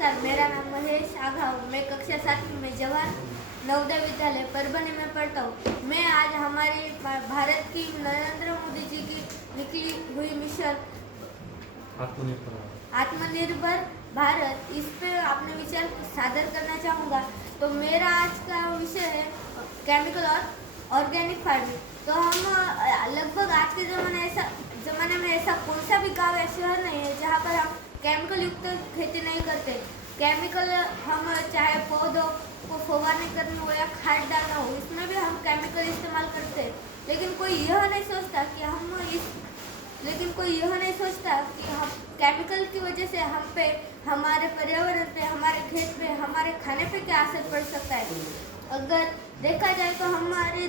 नमस्कार, मेरा नाम महेश आघाव। मैं कक्षा 7 में जवाहर नवोदय विद्यालय परभणी में पढ़ता हूँ। मैं आज हमारे भारत की नरेंद्र मोदी जी की निकली हुई मिशन आत्मनिर्भर भारत, इस पे अपने विचार सादर करना चाहूँगा। तो मेरा आज का विषय है केमिकल और ऑर्गेनिक फार्मिंग। तो हम लगभग आज के ज़माने में ऐसा कौन सा भी गाँव या शहर नहीं है जहाँ पर हम केमिकल युक्त खेती नहीं करते। केमिकल हम चाहे पौधों को फवारनी करनी हो या खाद डालना हो, इसमें भी हम केमिकल इस्तेमाल करते हैं। लेकिन कोई यह नहीं सोचता कि हम केमिकल की वजह से हम पे, हमारे पर्यावरण पे, हमारे खेत पे, हमारे खाने पे क्या असर पड़ सकता है। अगर देखा जाए तो हमारे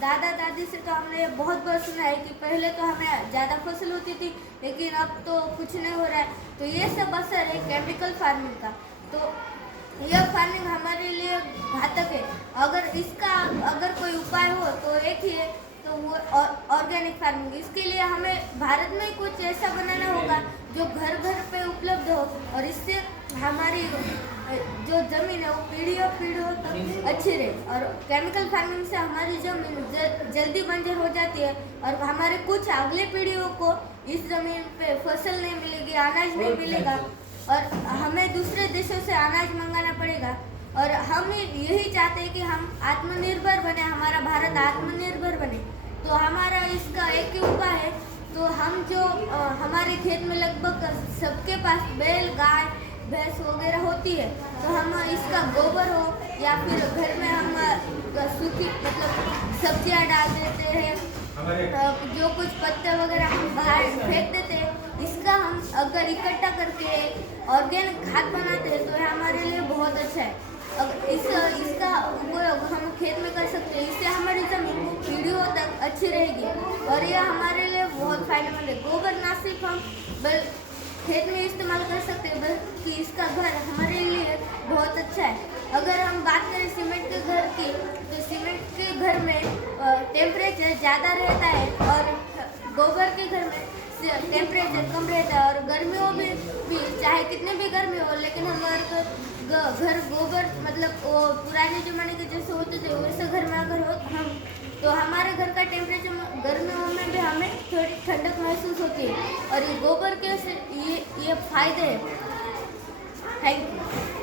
दादा दादी से तो हमने बहुत बार सुना है कि पहले तो हमें ज़्यादा फसल होती थी, लेकिन अब तो कुछ नहीं हो रहा है। तो ये सब असर है केमिकल फार्मिंग का। तो यह फार्मिंग हमारे लिए घातक है। अगर कोई उपाय हो तो एक ही है, तो वो ऑर्गेनिक फार्मिंग। इसके लिए हमें भारत में कुछ ऐसा बनाना होगा जो घर घर पे उपलब्ध हो, और इससे हमारी जो ज़मीन है वो पीढ़ियों तक अच्छी रहे। और केमिकल फार्मिंग से हमारी ज़मीन जल्दी बंजर हो जाती है, और हमारे कुछ अगले पीढ़ियों को इस ज़मीन पे फसल नहीं मिलेगी, अनाज नहीं मिलेगा, और हमें दूसरे देशों से अनाज मंगाना पड़ेगा। और हम यही चाहते हैं कि हम आत्मनिर्भर बने, हमारा भारत आत्मनिर्भर बने। तो हमारा इसका एक ही उपाय है। तो हम जो हमारे खेत में लगभग सबके पास बैल, गाय, भैंस वगैरह होती है, तो हम इसका गोबर हो या फिर घर में हम सूखी सब्जियां डाल देते हैं, जो कुछ पत्ते वगैरह हम बाहर फेंक देते हैं, इसका हम अगर इकट्ठा करके ऑर्गेनिक खाद बनाते हैं तो यह हमारे लिए बहुत अच्छा है। इसका उपयोग हम खेत में कर सकते हैं। इससे हमारी ज़मीन पीढ़ियों तक अच्छी रहेगी, और यह हमारे लिए बहुत फायदेमंद है। गोबर ना सिर्फ हम खेत में इस्तेमाल कर सकते हैं, बल्कि इसका घर हमारे लिए बहुत अच्छा है। अगर हम बात करें सीमेंट के घर की, तो सीमेंट के घर में टेम्परेचर ज़्यादा रहता है, और गोबर के घर में टेम्परेचर कम रहता है। और गर्मियों में भी चाहे कितनी भी गर्मी हो, लेकिन हमारे घर गोबर वो पुराने ज़माने के जैसे होते थे, वैसे घर में अगर हो हम, तो हमारे घर का टेम्परेचर गर्मियों में भी हमें थोड़ी ठंडक महसूस होती है। और ये गोबर के ये फ़ायदे हैं। Thank you.